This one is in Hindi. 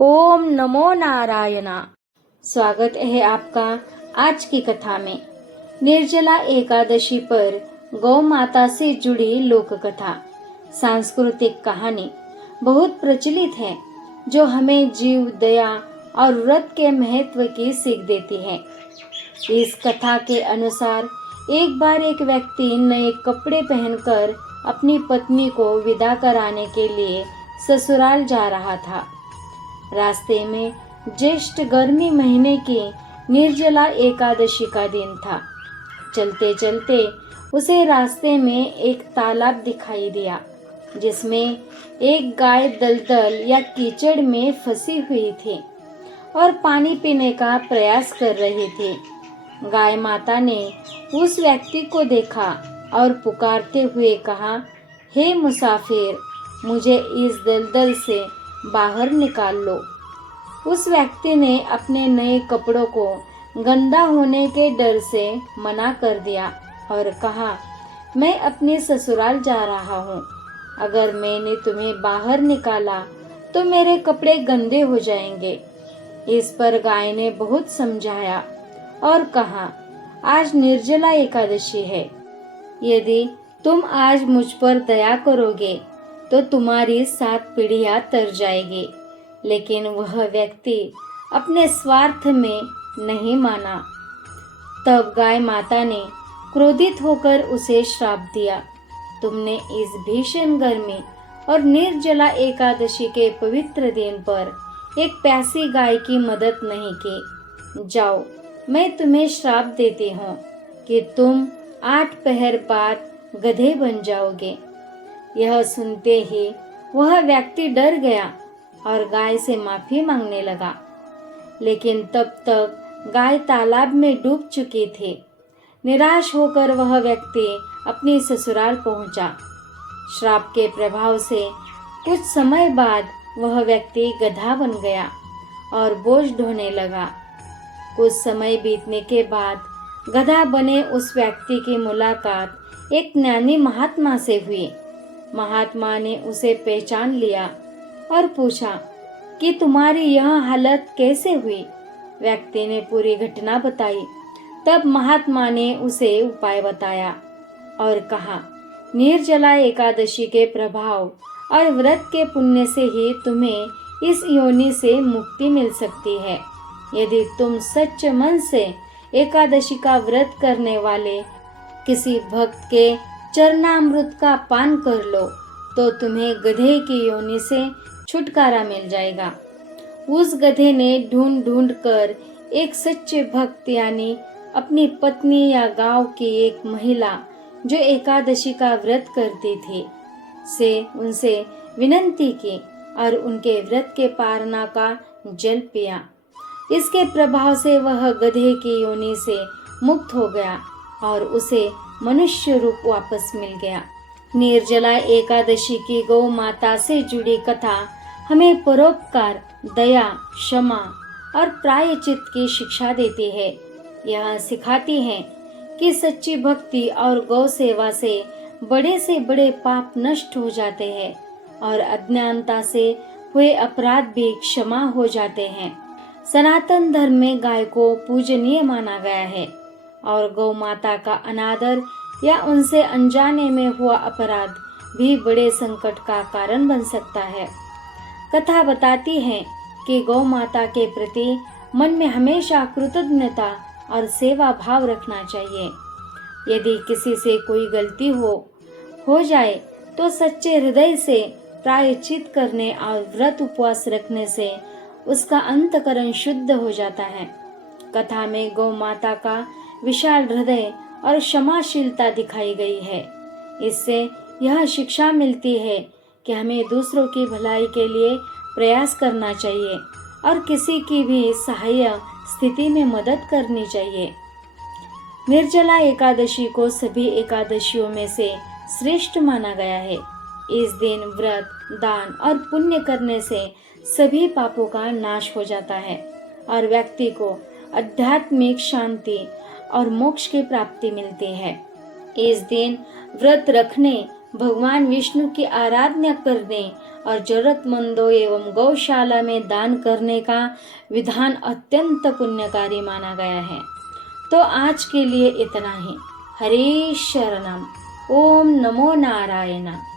ओम नमो नारायणा। स्वागत है आपका आज की कथा में। निर्जला एकादशी पर गौ माता से जुड़ी लोक कथा सांस्कृतिक कहानी बहुत प्रचलित है, जो हमें जीव दया और व्रत के महत्व की सीख देती है। इस कथा के अनुसार एक बार एक व्यक्ति नए कपड़े पहनकर अपनी पत्नी को विदा कराने के लिए ससुराल जा रहा था। रास्ते में ज्येष्ठ गर्मी महीने की निर्जला एकादशी का दिन था। चलते चलते उसे रास्ते में एक तालाब दिखाई दिया, जिसमें एक गाय दलदल या कीचड़ में फंसी हुई थी और पानी पीने का प्रयास कर रही थी। गाय माता ने उस व्यक्ति को देखा और पुकारते हुए कहा, हे मुसाफिर, मुझे इस दलदल से बाहर निकाल लो। उस व्यक्ति ने अपने नए कपड़ों को गंदा होने के डर से मना कर दिया और कहा, मैं अपने ससुराल जा रहा हूँ। अगर मैंने तुम्हें बाहर निकाला तो मेरे कपड़े गंदे हो जाएंगे। इस पर गाय ने बहुत समझाया और कहा, आज निर्जला एकादशी है। यदि तुम आज मुझ पर दया करोगे तो तुम्हारी 7 पीढ़ियां तर जाएगी। लेकिन वह व्यक्ति अपने स्वार्थ में नहीं माना। तब गाय माता ने क्रोधित होकर उसे श्राप दिया, तुमने इस भीषण गर्मी और निर्जला एकादशी के पवित्र दिन पर एक प्यासी गाय की मदद नहीं की। जाओ, मैं तुम्हें श्राप देती हूँ कि तुम 8 पहर बाद गधे बन जाओगे। यह सुनते ही वह व्यक्ति डर गया और गाय से माफी मांगने लगा। लेकिन तब तक गाय तालाब में डूब चुकी थी। निराश होकर वह व्यक्ति अपनी ससुराल पहुंचा। श्राप के प्रभाव से कुछ समय बाद वह व्यक्ति गधा बन गया और बोझ ढोने लगा। कुछ समय बीतने के बाद गधा बने उस व्यक्ति की मुलाकात एक ज्ञानी महात्मा से हुई। महात्मा ने उसे पहचान लिया और पूछा कि तुम्हारी यह हालत कैसे हुई। व्यक्ति ने पूरी घटना बताई। तब महात्मा ने उसे उपाय बताया और कहा, निर्जला एकादशी के प्रभाव और व्रत के पुण्य से ही तुम्हें इस योनि से मुक्ति मिल सकती है। यदि तुम सच्चे मन से एकादशी का व्रत करने वाले किसी भक्त के चरणामृत का पान कर लो तो तुम्हें गधे की योनि से छुटकारा मिल जाएगा। उस गधे ने ढूंढ ढूंढ कर एक सच्चे भक्त यानी अपनी पत्नी या गांव की एक महिला जो एकादशी का व्रत करती थी से उनसे विनती की और उनके व्रत के पारना का जल पिया। इसके प्रभाव से वह गधे की योनि से मुक्त हो गया और उसे मनुष्य रूप वापस मिल गया। निर्जला एकादशी की गौ माता से जुड़ी कथा हमें परोपकार, दया, क्षमा और प्रायश्चित की शिक्षा देती है। यह सिखाती है कि सच्ची भक्ति और गौ सेवा से बड़े पाप नष्ट हो जाते हैं और अज्ञानता से हुए अपराध भी क्षमा हो जाते हैं। सनातन धर्म में गाय को पूजनीय माना गया है और गौ माता का अनादर या उनसे अनजाने में हुआ अपराध भी बड़े संकट का कारण बन सकता है। कथा बताती है कि गौ माता के प्रति मन में हमेशा कृतज्ञता और सेवा भाव रखना चाहिए। यदि किसी से कोई गलती हो जाए तो सच्चे हृदय से प्रायश्चित करने और व्रत उपवास रखने से उसका अंतकरण शुद्ध हो जाता है। कथा में गौ माता का विशाल हृदय और क्षमाशीलता दिखाई गई है। इससे यह शिक्षा मिलती है कि हमें दूसरों की भलाई के लिए प्रयास करना चाहिए और किसी की भी सहायक स्थिति में मदद करनी चाहिए। निर्जला एकादशी को सभी एकादशियों में से श्रेष्ठ माना गया है। इस दिन व्रत, दान और पुण्य करने से सभी पापों का नाश हो जाता है और व्यक्ति को आध्यात्मिक शांति और मोक्ष की प्राप्ति मिलती है। इस दिन व्रत रखने, भगवान विष्णु की आराधना करने और जरूरतमंदों एवं गौशाला में दान करने का विधान अत्यंत पुण्यकारी माना गया है। तो आज के लिए इतना ही। हरे शरणम। ओम नमो नारायण।